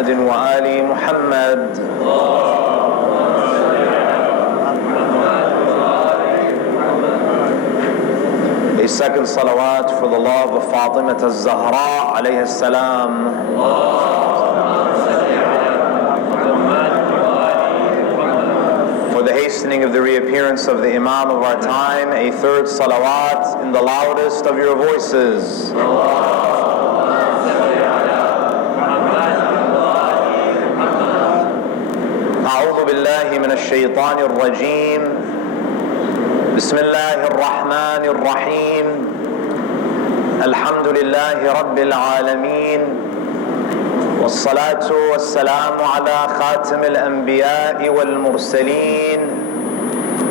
محمد وآل محمد. A second salawat for the love of Fatima Azhar alayhi salam. For the hastening of the reappearance of the Imam of our time, a third salawat in the loudest of your voices. أعوذ بالله من الشيطان الرجيم. بسم الله الرحمن الرحيم. الحمد لله رب العالمين، والصلاة والسلام على خاتم الأنبياء والمرسلين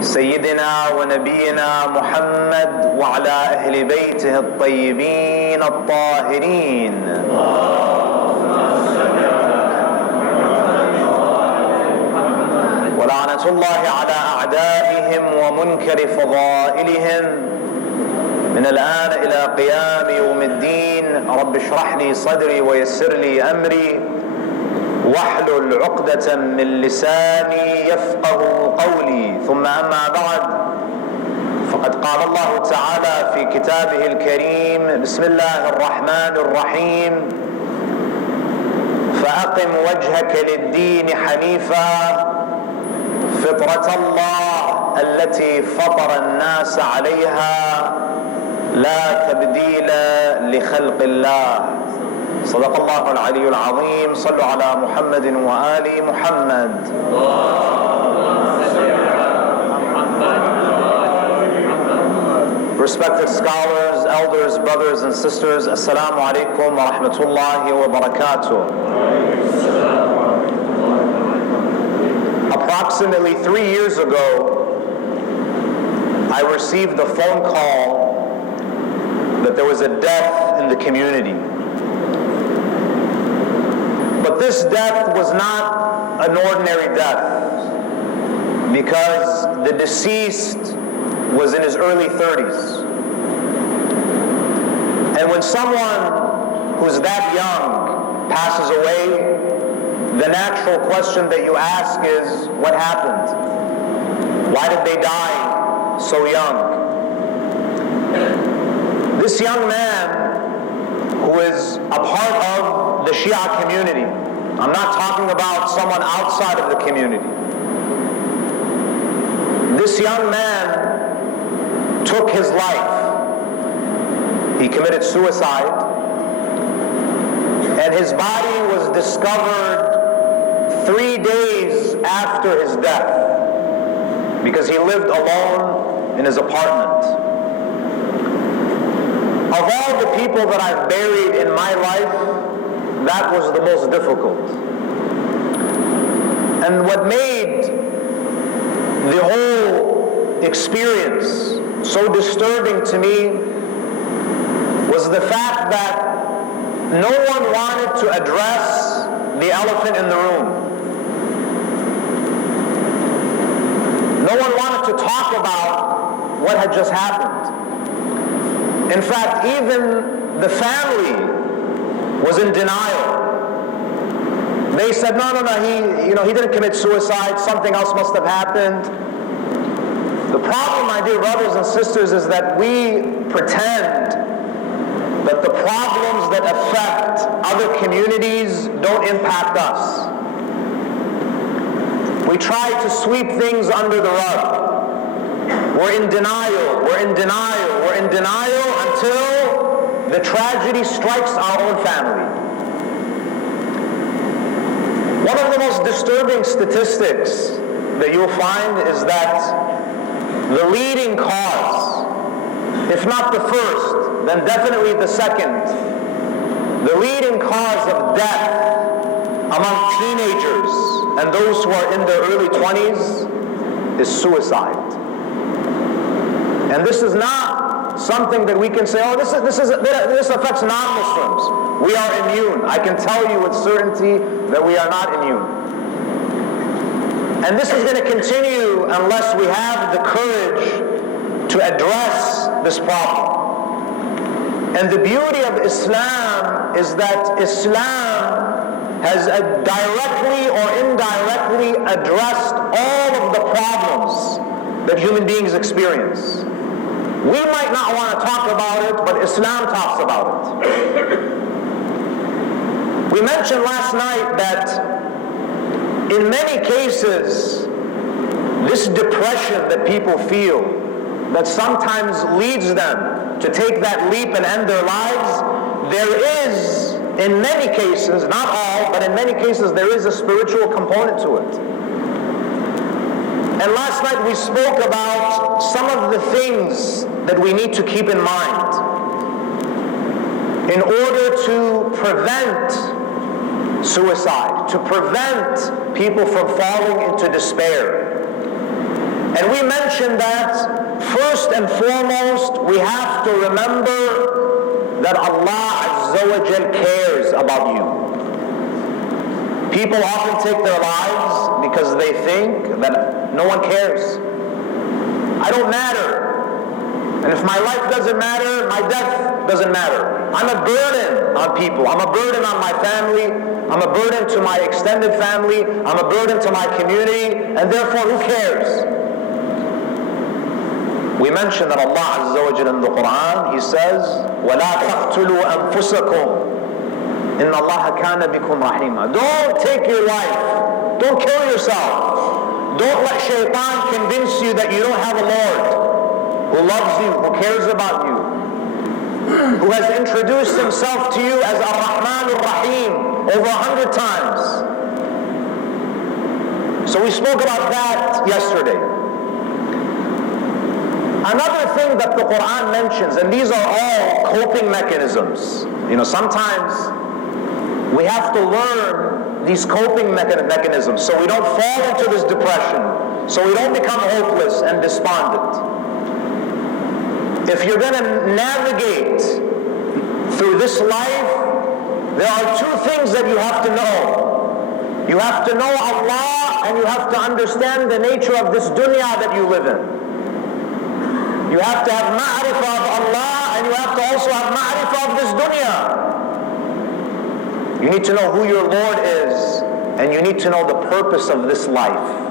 سيدنا ونبينا محمد وعلى أهل بيته الطيبين الطاهرين. ولعنة الله على أعدائهم ومنكر فضائلهم من الآن إلى قيام يوم الدين. رب اشرح لي صدري ويسر لي أمري واحلل عقدة من لساني يفقه قولي. ثم أما بعد، فقد قال الله تعالى في كتابه الكريم: بسم الله الرحمن الرحيم. فأقم وجهك للدين حنيفا فطرة الله التي فطر الناس عليها لا تبديل لخلق الله. صدق الله العلي العظيم. صلوا على محمد وآل محمد. Respected scholars, elders, brothers and sisters, Assalamu alaikum wa rahmatullahi wa barakatuh. Approximately 3 years ago, I received a phone call that there was a death in the community. But this death was not an ordinary death, because the deceased was in his early 30s. And when someone who's that young passes away, the natural question that you ask is, what happened? Why did they die so young? This young man, who is a part of the Shia community, I'm not talking about someone outside of the community. This young man took his life. He committed suicide, and his body was discovered 3 days after his death, because he lived alone in his apartment. Of all the people that I've buried in my life, that was the most difficult. And what made the whole experience so disturbing to me was the fact that no one wanted to address the elephant in the room. No one wanted to talk about what had just happened. In fact, even the family was in denial. They said, no, he didn't commit suicide, something else must have happened. The problem, my dear brothers and sisters, is that we pretend that the problems that affect other communities don't impact us. We try to sweep things under the rug. We're in denial, we're in denial, we're in denial until the tragedy strikes our own family. One of the most disturbing statistics that you'll find is that the leading cause, if not the first, then definitely the second, the leading cause of death among teenagers and those who are in their early 20s is suicide. And this is not something that we can say, oh, this affects non-Muslims. We are immune. I can tell you with certainty that we are not immune. And this is going to continue unless we have the courage to address this problem. And the beauty of Islam is that Islam has directly or indirectly addressed all of the problems that human beings experience. We might not want to talk about it, but Islam talks about it. We mentioned last night that in many cases, this depression that people feel, that sometimes leads them to take that leap and end their lives, there is, in many cases, not all, but in many cases, there is a spiritual component to it. And last night we spoke about some of the things that we need to keep in mind in order to prevent suicide, to prevent people from falling into despair. And we mentioned that first and foremost, we have to remember that Allah Azza wa Jal cares about you. People often take their lives because they think that no one cares. I don't matter. And if my life doesn't matter, my death doesn't matter. I'm a burden on people. I'm a burden on my family. I'm a burden to my extended family. I'm a burden to my community. And therefore, who cares? We mentioned that Allah Azza wa Jalla in the Quran, He says, وَلَا تَقْتُلُوا أَنفُسَكُمْ إِنَّ اللَّهَ كَانَ بِكُمْ رَحِيمًا. Don't take your life. Don't kill yourself. Don't let shaitan convince you that you don't have a Lord who loves you, who cares about you, who has introduced Himself to you as Ar-Rahman Ar-Rahim over 100 times. So we spoke about that yesterday. Another thing that the Quran mentions, and these are all coping mechanisms. Sometimes we have to learn these coping mechanisms so we don't fall into this depression, so we don't become hopeless and despondent. If you're going to navigate through this life, there are two things that you have to know. You have to know Allah, and you have to understand the nature of this dunya that you live in. You have to have ma'rifah of Allah, and you have to also have ma'rifah of this dunya. You need to know who your Lord is, and you need to know the purpose of this life.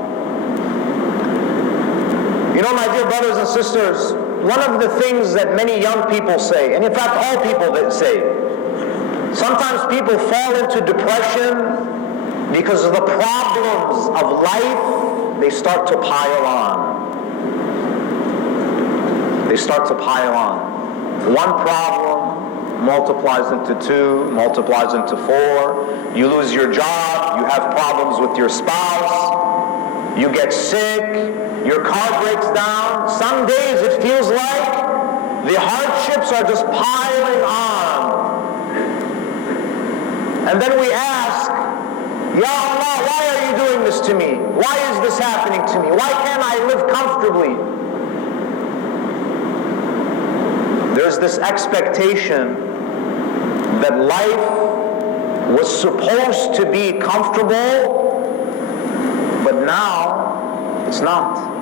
My dear brothers and sisters, one of the things that many young people say, and in fact all people that say, sometimes people fall into depression because of the problems of life, they start to pile on. They start to pile on. One problem multiplies into two, multiplies into four. You lose your job, you have problems with your spouse, you get sick, your car breaks down. Some days it feels like the hardships are just piling on. And then we ask, Ya Allah, why are you doing this to me? Why is this happening to me? Why can't I live comfortably? There's this expectation that life was supposed to be comfortable, but now it's not.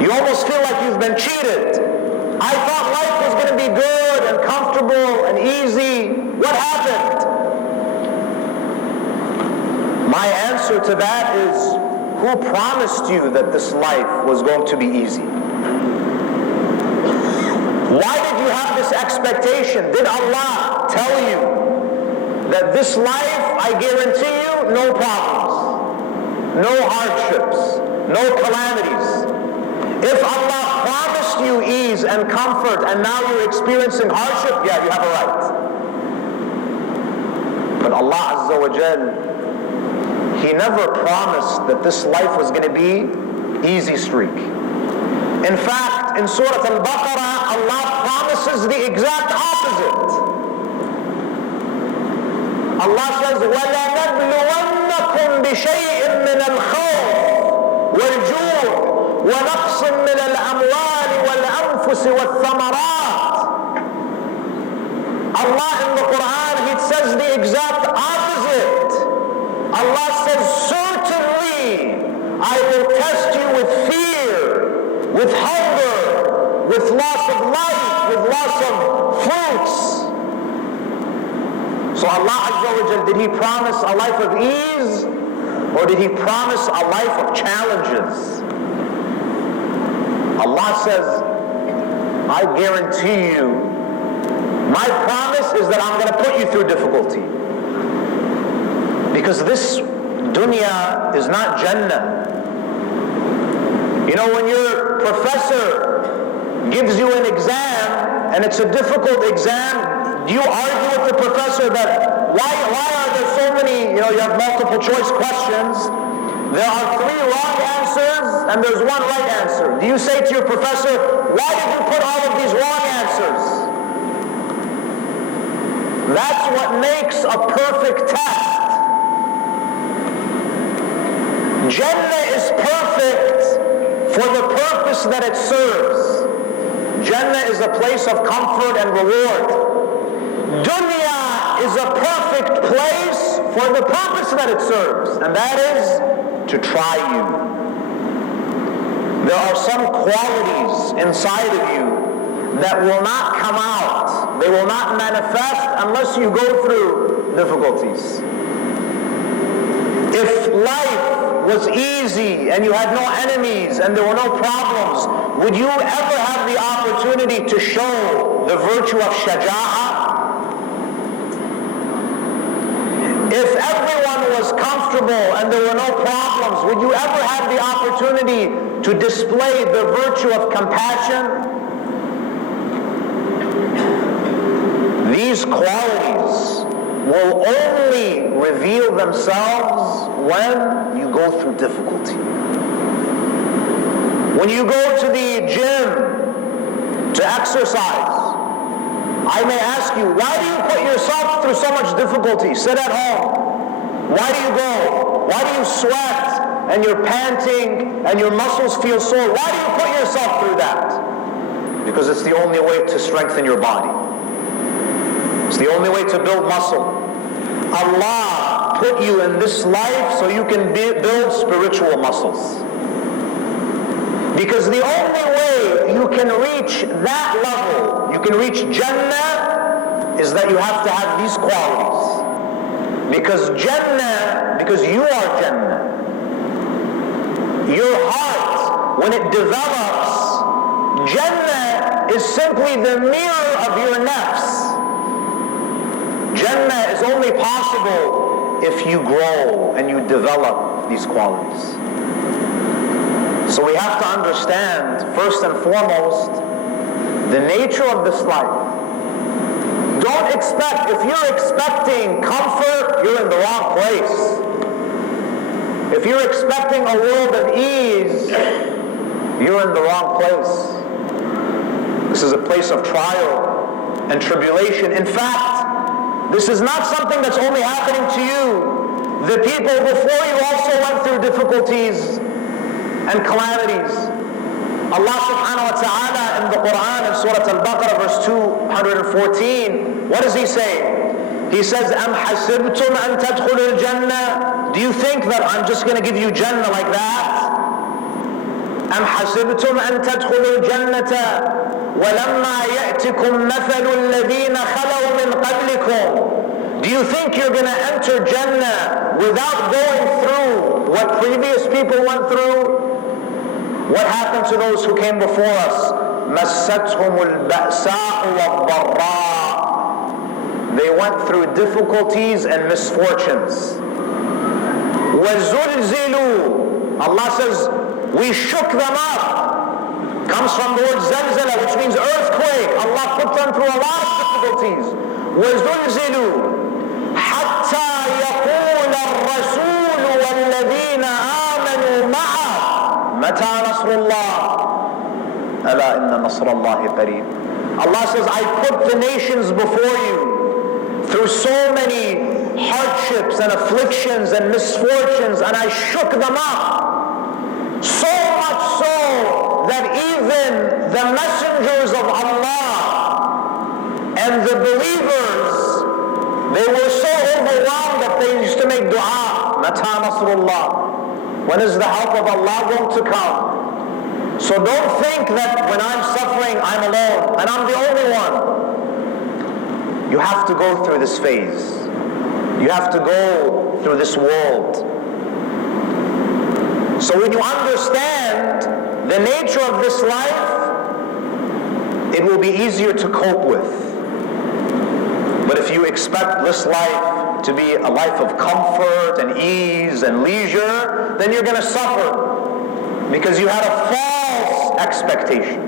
You almost feel like you've been cheated. I thought life was going to be good and comfortable and easy. What happened? My answer to that is, who promised you that this life was going to be easy? Why did you have this expectation? Did Allah tell you that this life, I guarantee you, no problems, no hardships, no calamities? If Allah promised you ease and comfort and now you're experiencing hardship, yeah, you have a right. But Allah Azza wa Jal, He never promised that this life was going to be easy streak. In fact, in Surah Al-Baqarah, Allah promises the exact opposite. Allah says, وَلَنَبْلُوَنَّكُمْ بِشَيْءٍ مِّنَ الْخَوْفِ وَالْجُوعِ وَنَقْصٍ مِّنَ الْأَمْوَالِ وَالْأَنفُسِ وَالثَّمَرَاتِ. Allah in the Quran, He says the exact opposite. Allah says, certainly I will test you with fear, with hunger, with loss of life, with loss of fruits. So Allah Azza wa Jal, did He promise a life of ease, or did He promise a life of challenges? Allah says, I guarantee you, my promise is that I'm going to put you through difficulty. Because this dunya is not Jannah. You know, when your professor gives you an exam, and it's a difficult exam, do you argue with the professor that, why are there so many, you have multiple choice questions, there are 3 wrong answers, and there's 1 right answer. Do you say to your professor, why did you put all of these wrong answers? That's what makes a perfect test. Jannah is perfect for the purpose that it serves. Jannah is a place of comfort and reward. Dunya is a perfect place for the purpose that it serves, and that is to try you. There are some qualities inside of you that will not come out. They will not manifest unless you go through difficulties. If life was easy and you had no enemies and there were no problems, would you ever have the opportunity to show the virtue of shaja'ah? If everyone was comfortable and there were no problems, would you ever have the opportunity to display the virtue of compassion? These qualities will only reveal themselves when you go through difficulty. When you go to the gym to exercise, I may ask you, why do you put yourself through so much difficulty? Sit at home. Why do you go? Why do you sweat and you're panting and your muscles feel sore? Why do you put yourself through that? Because it's the only way to strengthen your body. It's the only way to build muscle. Allah put you in this life so you can build spiritual muscles. Because the only way you can reach that level, you can reach Jannah, is that you have to have these qualities. Because Jannah, because you are Jannah, your heart, when it develops, Jannah is simply the mirror of your nafs. Jannah is only possible if you grow and you develop these qualities. So we have to understand, first and foremost, the nature of this life. Don't expect, if you're expecting comfort, you're in the wrong place. If you're expecting a world of ease, you're in the wrong place. This is a place of trial and tribulation. In fact, this is not something that's only happening to you. The people before you also went through difficulties and calamities. Allah subhanahu wa ta'ala in the Quran in Surah Al-Baqarah verse 214, what does He say? He says, أَمْ حَسِبْتُمْ أَن تَدْخُلُوا الْجَنَّةِ? Do you think that I'm just going to give you Jannah like that? أَمْ حَسِبْتُمْ أَن تَدْخُلُوا الْجَنَّةَ وَلَمَّا يَأْتِكُمْ مَثَلُ الَّذِينَ خَلَوْا مِنْ قَبْلِكُمْ? Do you think you're going to enter Jannah without going through what previous people went through? What happened to those who came before us? مَسَّتْهُمُ الْبَأْسَاءُ وَالضَّرَّاءُ. They went through difficulties and misfortunes. وَزُلْزِلُوا. Allah says, we shook them up. Comes from the word zalzala, which means earthquake. Allah put them through a lot of difficulties. وَزُلْزِلُوا حَتَّى يَقُولَ الرَّسُولُ وَالَّذِينَ آمَنُوا مَعَهُ مَتَى نَصْرُ اللَّهِ أَلَا إِنَّ نَصْرَ اللَّهِ قَرِيبٌ. Allah says, I put the nations before you through so many hardships and afflictions and misfortunes, and I shook them up. So much so that even the messengers of Allah and the believers, they were so overwhelmed that they used to make dua. Mata Nasrullah. When is the help of Allah going to come? So don't think that when I'm suffering, I'm alone and I'm the only one. You have to go through this phase. You have to go through this world. So when you understand the nature of this life, it will be easier to cope with. But if you expect this life to be a life of comfort and ease and leisure, then you're going to suffer because you had a false expectation.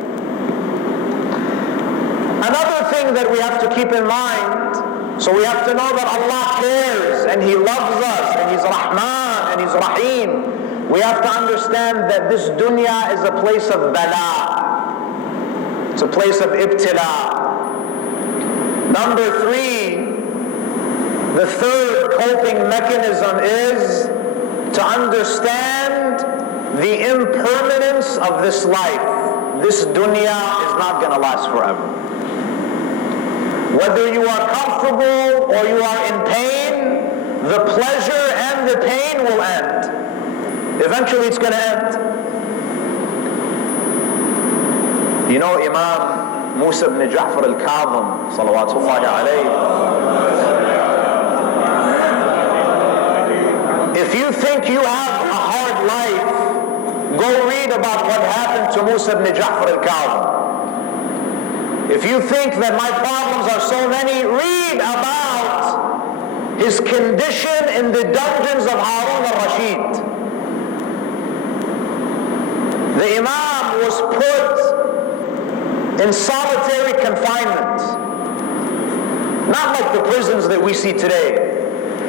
Another thing that we have to keep in mind, so we have to know that Allah cares and He loves us and He's Rahman and He's Rahim. We have to understand that this dunya is a place of bala. It's a place of ibtila. Number 3, the third coping mechanism is to understand the impermanence of this life. This dunya is not going to last forever. Whether you are comfortable or you are in pain, the pleasure and the pain will end. Eventually it's going to end. You know Imam Musa ibn Ja'far al-Kadhim, salawatullahi alayhi. If you think you have a hard life, go read about what happened to Musa ibn Ja'far al-Kadhim. If you think that my problems are so many, read about his condition in the dungeons of Harun al-Rashid. The Imam was put in solitary confinement. Not like the prisons that we see today.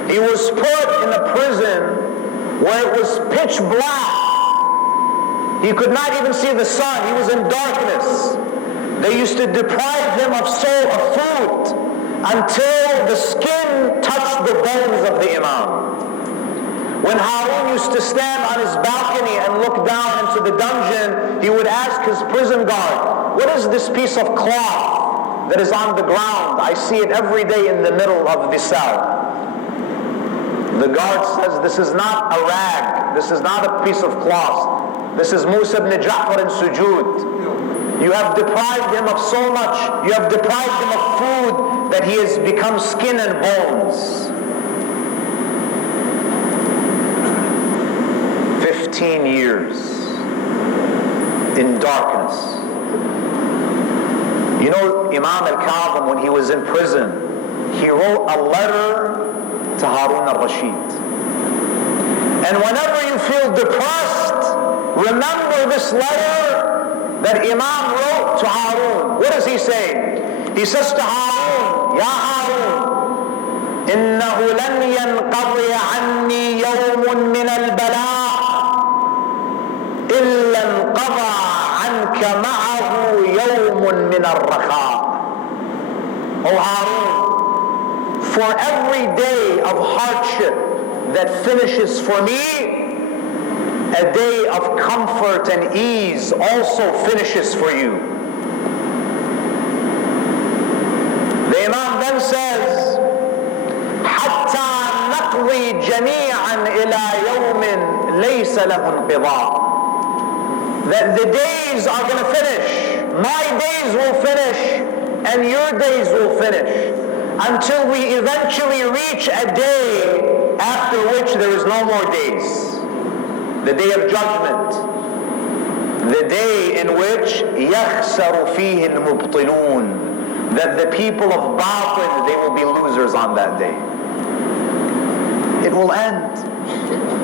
He was put in a prison where it was pitch black. He could not even see the sun. He was in darkness. They used to deprive him of food until the skin touched the bones of the Imam. When Harun used to stand on his balcony and look down into the dungeon, he would ask his prison guard, "What is this piece of cloth that is on the ground? I see it every day in the middle of the cell." The guard says, "This is not a rag. This is not a piece of cloth. This is Musa ibn Ja'far in sujood. You have deprived him of so much. You have deprived him of food that he has become skin and bones." 15 years in darkness. You know, Imam al-Kadhim, when he was in prison, he wrote a letter to Harun al-Rashid. And whenever you feel depressed, remember this letter that Imam wrote to Harun. What does he say? He says to Harun, "Ya Harun, إنه لن ينقضي عني يوم من البلاء إلا انقضى عنك معه يوم من الرخاء." O Harun, for every day of hardship that finishes for me, a day of comfort and ease also finishes for you. The Imam then says, حتى نقضي جميعا إلى يوم ليس له انقضاء. That the days are going to finish. My days will finish and your days will finish until we eventually reach a day after which there is no more days. The day of judgment. The day in which يَخْسَرُ فِيهِ الْمُبْطِلُونَ. That the people of Batil, they will be losers on that day. It will end.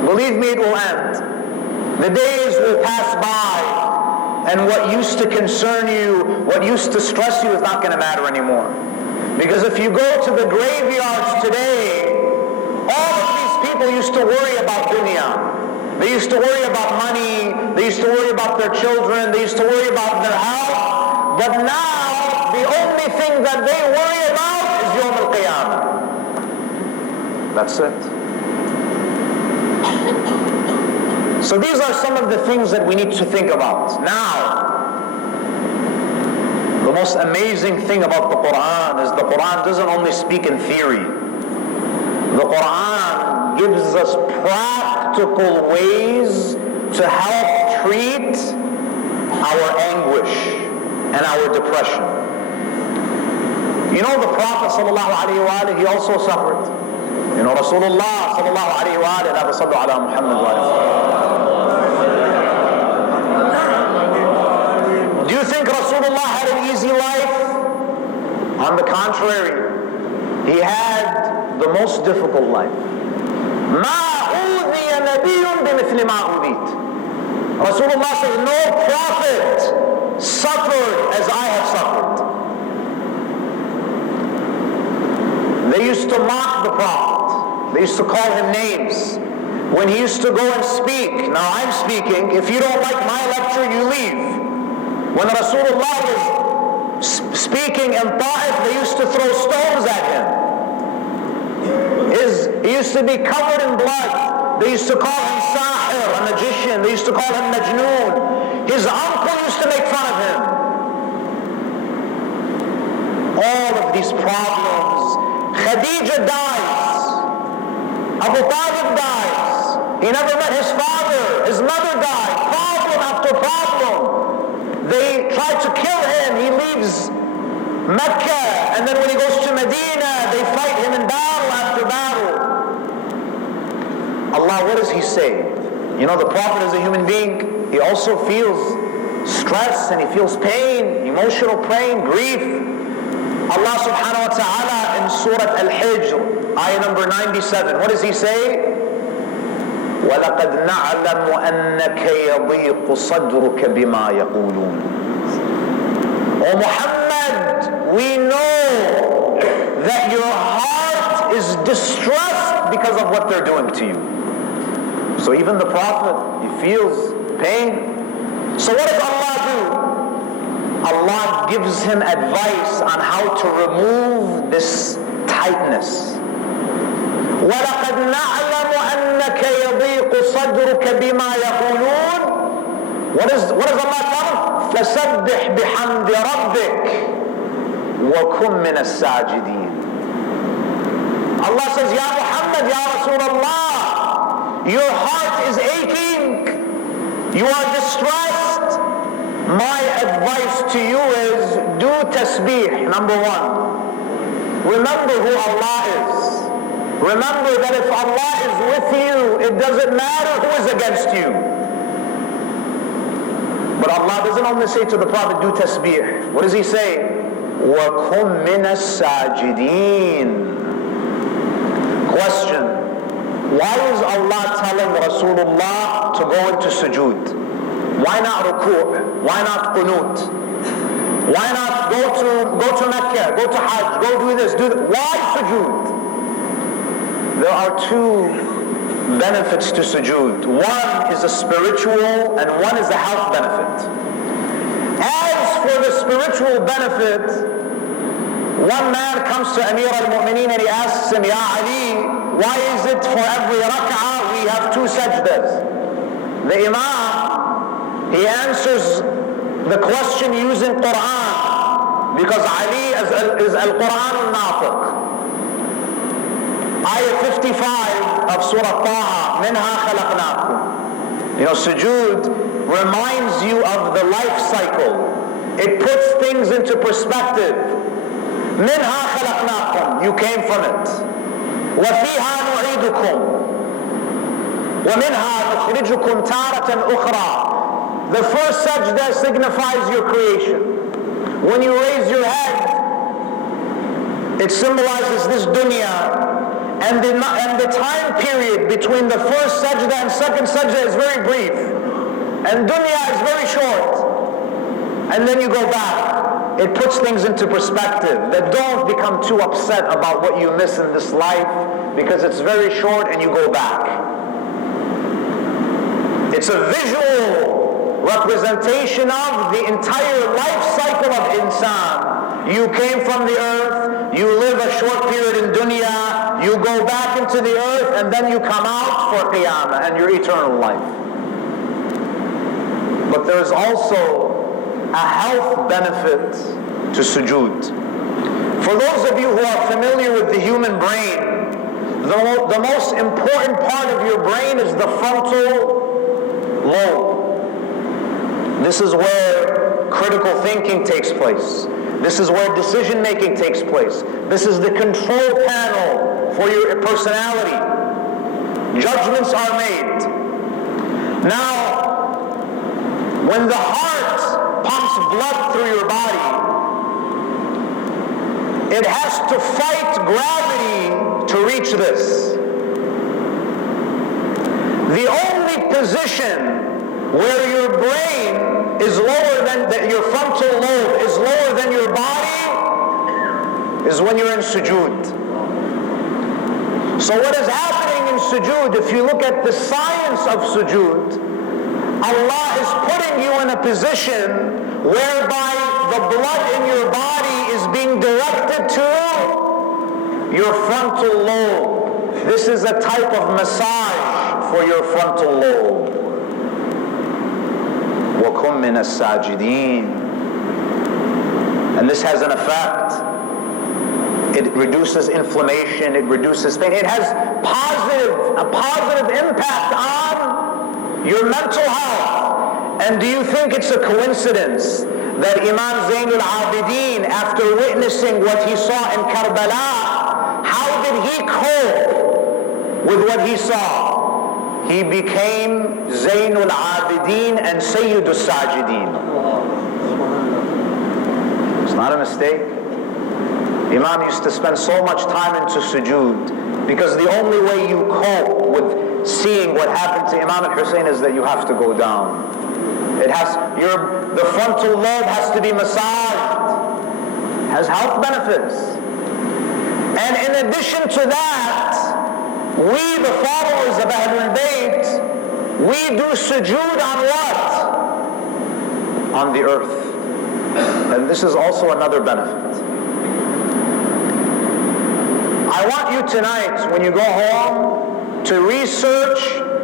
Believe me, it will end. The days will pass by, and what used to concern you, what used to stress you is not going to matter anymore. Because if you go to the graveyards today, all of these people used to worry about dunya. They used to worry about money, they used to worry about their children, they used to worry about their health. But now, the only thing that they worry about is Yawm al-Qiyamah. That's it. So these are some of the things that we need to think about. Now, the most amazing thing about the Quran is the Quran doesn't only speak in theory. The Quran gives us practical ways to help treat our anguish and our depression. You know, the Prophet ﷺ, he also suffered. You know, Rasulullah sallallahu alayhi wa alihi, la sallu ala Muhammad wa alihi. Do you think Rasulullah had an easy life? On the contrary, he had the most difficult life. مَا أُوذِيَ نَبِيٌّ بِمِثْلِ مَا أُوذِيتَ. Rasulullah says, no prophet suffered as I have suffered. They used to mock the prophet. They used to call him names. When he used to go and speak, now I'm speaking, if you don't like my lecture, you leave. When Rasulullah was speaking in Ta'if, they used to throw stones at him. He used to be covered in blood. They used to call him Sahir, a magician. They used to call him Majnoon. His uncle used to make fun of him. All of these problems. Khadija dies. Abu Talib dies. He never met his father. His mother died. Problem after problem. They tried to kill him. He leaves Mecca. And then when he goes to Medina, they fight him in battle after battle. Allah, what does he say? You know, the Prophet is a human being. He also feels stress and he feels pain, emotional pain, grief. Allah subhanahu wa ta'ala in Surah Al-Hijr, ayah number 97, what does he say? وَلَقَدْ نَعْلَمُ أَنَّكَ يَضِيقُ صَدْرُكَ بِمَا يَقُولُونَ. O Muhammad, we know that your heart is distressed because of what they're doing to you. So even the Prophet, he feels pain. So what does Allah do? Allah gives him advice on how to remove this tightness. وَلَقَدْ نَعْلَمُ أَنَّكَ يَضِيقُ صَدْرُكَ بِمَا يَقُولُونَ. What does Allah tell him? فَسَبِّحْ بِحَمْدِ رَبِّكَ وَكُمْ مِنَ السَّاجِدِينَ. Allah says, Ya Muhammad, Ya Rasulullah, your heart is aching. You are distressed. My advice to you is do tasbih, number one. Remember who Allah is. Remember that if Allah is with you, it doesn't matter who is against you. But Allah doesn't only say to the Prophet, do tasbih. What does he say? وَكُمْ مِنَ السَّاجِدِينَ. Question. Why is Allah telling Rasulullah to go into sujood? Why not ruku'? Why not qunut? Why not go to Mecca, go to Hajj, go do this, do that? Why sujood? There are two benefits to sujood. One is a spiritual and one is a health benefit. As for the spiritual benefit, one man comes to Amir al-Mu'mineen and he asks him, Ya Ali, why is it for every rak'ah we have two sajdas? The Imam, he answers the question using Quran, because Ali is al-Quran al-Natiq. Ayah 55 of Surah Taha, Minha khalaqnakum. You know, sujood reminds you of the life cycle. It puts things into perspective. Minha khalaqnakum, you came from it. وَفِيهَا نُعِيدُكُمْ وَمِنْهَا نُخْرِجُكُمْ تَارَةً أُخْرَى. The first sajda signifies your creation. When you raise your head, it symbolizes this dunya. And the time period between the first sajda and second sajda is very brief. And dunya is very short. And then you go back. It puts things into perspective. That don't become too upset about what you miss in this life, because it's very short and you go back. It's a visual representation of the entire life cycle of insan. You came from the earth, you live a short period in dunya, you go back into the earth, and then you come out for qiyamah and your eternal life. But there is also a health benefit to sujood. For those of you who are familiar with the human brain, the most important part of your brain is the frontal lobe. This is where critical thinking takes place. This is where decision making takes place. This is the control panel for your personality. Judgments are made. Now, when the heart pumps blood through your body, it has to fight gravity to reach this. The only position where your brain is lower than your frontal lobe is lower than your body is when you're in sujood. So what is happening in sujood, if you look at the science of sujood, Allah is putting you in a position whereby the blood in your body is being directed to your frontal lobe. This is a type of massage for your frontal lobe. وَكُمْ مِنَ السَّاجِدِينَ. And this has an effect. It reduces inflammation, it reduces pain. It has a positive impact on your mental health. And do you think it's a coincidence that Imam Zainul Abidin, after witnessing what he saw in Karbala, how did he cope with what he saw? He became Zainul Abidin and Sayyidul Sajidin. It's not a mistake. Imam used to spend so much time into sujood because the only way you cope with seeing what happened to Imam al-Hussein is that you have to go down. The frontal lobe has to be massaged. Has health benefits. And in addition to that, we, the followers of Ahlul Bayt, we do sujood on what? On the earth. And this is also another benefit. I want you tonight, when you go home, to research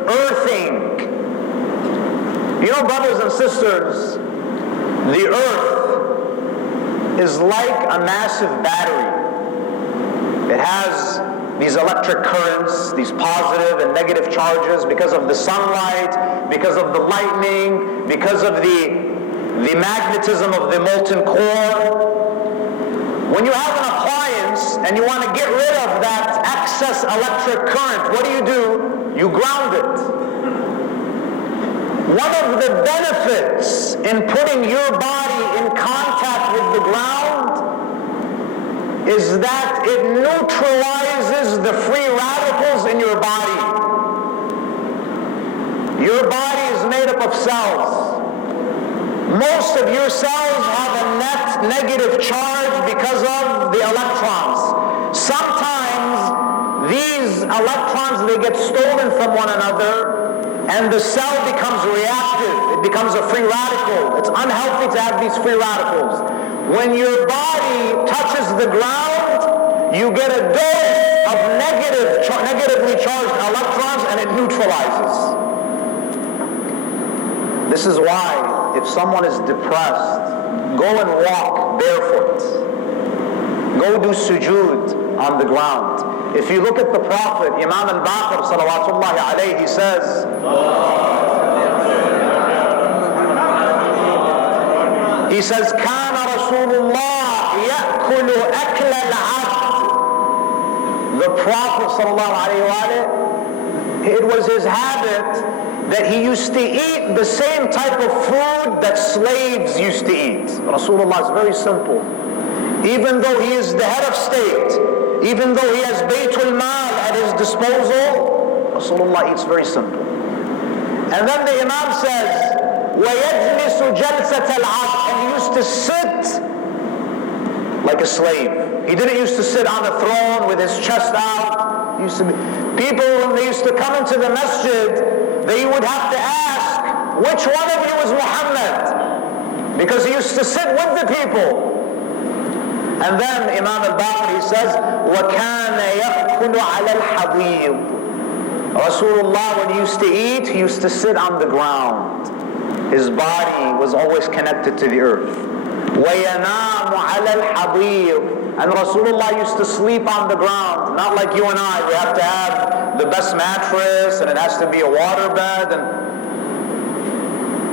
earthing. You know, brothers and sisters, the earth is like a massive battery. It has these electric currents, these positive and negative charges because of the sunlight, because of the lightning, because of the magnetism of the molten core. When you have an appliance and you want to get rid of that excess electric current, what do? You ground it. One of the benefits in putting your body in contact with the ground is that it neutralizes the free radicals in your body. Your body is made up of cells. Most of your cells have a net negative charge because of the electrons. Sometimes these electrons, they get stolen from one another and the cell becomes reactive. It becomes a free radical. It's unhealthy to have these free radicals. When your body touches the ground, you get a dose of negatively charged electrons and it neutralizes. This is why if someone is depressed, go and walk barefoot. Go do sujood on the ground. If you look at the Prophet, Imam al-Baqir salawatullahi alayhi, he says, كان رسول الله يأكل أكل العبد. The Prophet sallallahu alayhi wa alayhi, it was his habit that he used to eat the same type of food that slaves used to eat. Rasulullah is very simple. Even though he is the head of state, even though he has Baytul Mal at his disposal, Rasulullah eats very simple. And then the Imam says, وَيَجْلِسُ جَلْسَةَ الْعَبْدِ, and he used to sit like a slave. He didn't used to sit on a throne with his chest out. People, when they used to come into the masjid, they would have to ask, which one of you is Muhammad? Because he used to sit with the people. And then Imam al-Baqir, he says, وَكَانَ يَأْكُلُ عَلَى الْحَضِيضِ. Rasulullah, when he used to eat, he used to sit on the ground. His body was always connected to the earth. وَيَنَامُ عَلَى الْحَضِيضِ. And Rasulullah used to sleep on the ground. Not like you and I, we have to have the best mattress and it has to be a waterbed.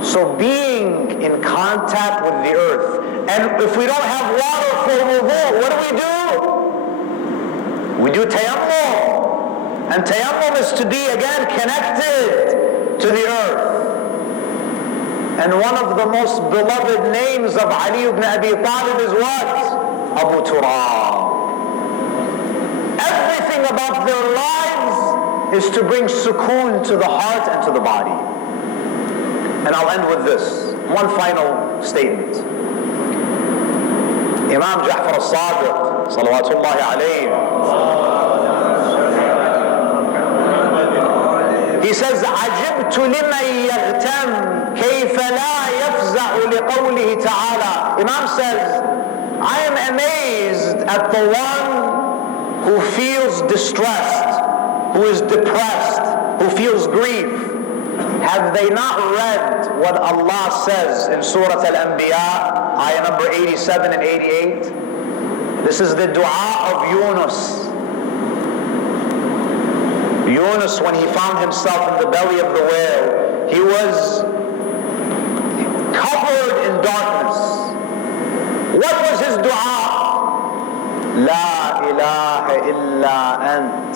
So being in contact with the earth. And if we don't have water for wudu, what do? We do tayammum, and tayammum is to be again connected to the earth. And one of the most beloved names of Ali ibn Abi Talib is what? Abu Turab. Everything about their lives is to bring sukoon to the heart and to the body. And I'll end with this. One final statement. Imam Ja'far al-Sadiq, salawatullahi alayhi, he says, عجبت لمن يغتم كيف لا يفزع لقوله تعالى. Imam says, I am amazed at the one who feels distressed, who is depressed, who feels grief. Have they not read what Allah says in Surah Al-Anbiya, ayah number 87 and 88? This is the dua of Yunus. Yunus, when he found himself in the belly of the whale, he was covered in darkness. What was his dua? La ilaha illa ant,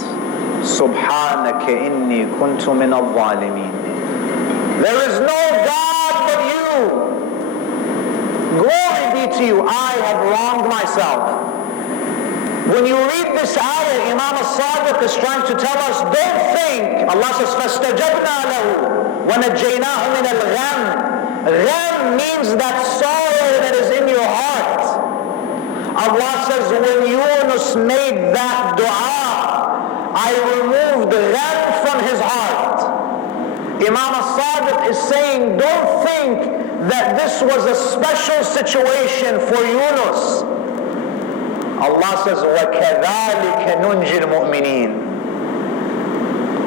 subhanaka inni kuntu min al-zalimin. There is no God but you. Glory be to you. I have wronged myself. When you read this ayah, Imam al-Sadiq is trying to tell us, don't think. Allah says, فَاسْتَجَبْنَا لَهُ وَنَجَّيْنَاهُ مِنَ الْغَمِّ. Gham means that sorrow that is in your heart. Allah says, when Yunus made that dua, I removed gham from his heart. Imam al-Sadiq is saying, don't think that this was a special situation for Yunus. Allah says, وَكَذَلِكَ نُنْجِي الْمُؤْمِنِينَ.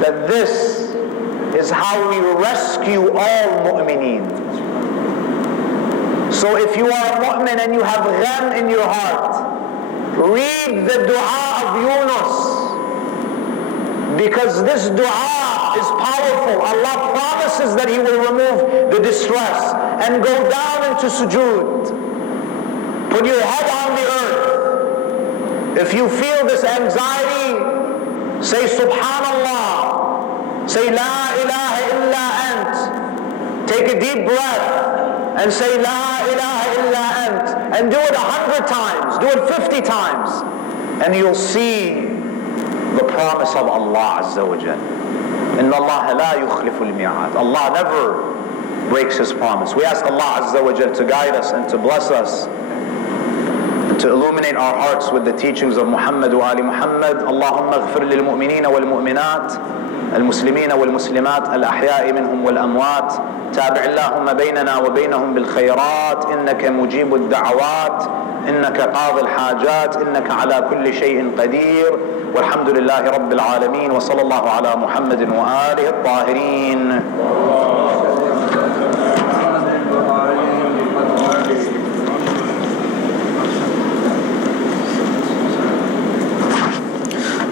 That this is how we rescue all mu'mineen. So if you are a mu'min and you have gham in your heart, read the dua of Yunus. Because this dua is powerful. Allah promises that He will remove the distress and go down into sujood. Put your head on the earth. If you feel this anxiety, say Subhanallah. Say La ilaha illa ant. Take a deep breath and say La ilaha illa ant. And do it 100 times. Do it 50 times. And you'll see the promise of Allah Azza wa Jal. Inna Allah la yukhliful mi'ad. Allah never breaks His promise. We ask Allah Azza wa Jal to guide us and to bless us, to illuminate our hearts with the teachings of Muhammad wa Ali Muhammad. Allahumma ghfir lil mu'minina wal mu'minat, المسلمين والمسلمات الأحياء منهم والأموات. تابع اللهم بيننا وبينهم بالخيرات، إنك مجيب الدعوات، إنك قاضي الحاجات، إنك على كل شيء قدير. والحمد لله رب العالمين، وصلى الله على محمد وآله الطاهرين.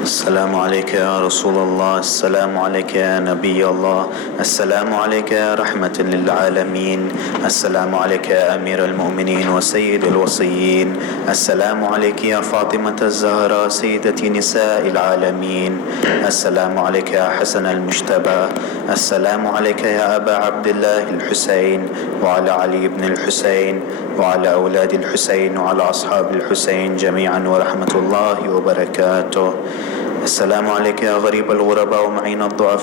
السلام عليك يا رسول الله، السلام عليك يا نبي الله، السلام عليك يا رحمة للعالمين، السلام عليك يا أمير المؤمنين وسيد الوصيين، السلام عليك يا فاطمة الزهراء سيدة نساء العالمين، السلام عليك يا حسن المجتبى، السلام عليك يا أبا عبد الله الحسين وعلى علي بن الحسين وعلى أولاد الحسين وعلى أصحاب الحسين جميعا ورحمة الله وبركاته. السلام عليك يا غريب الغرباء ومعين الضعفاء.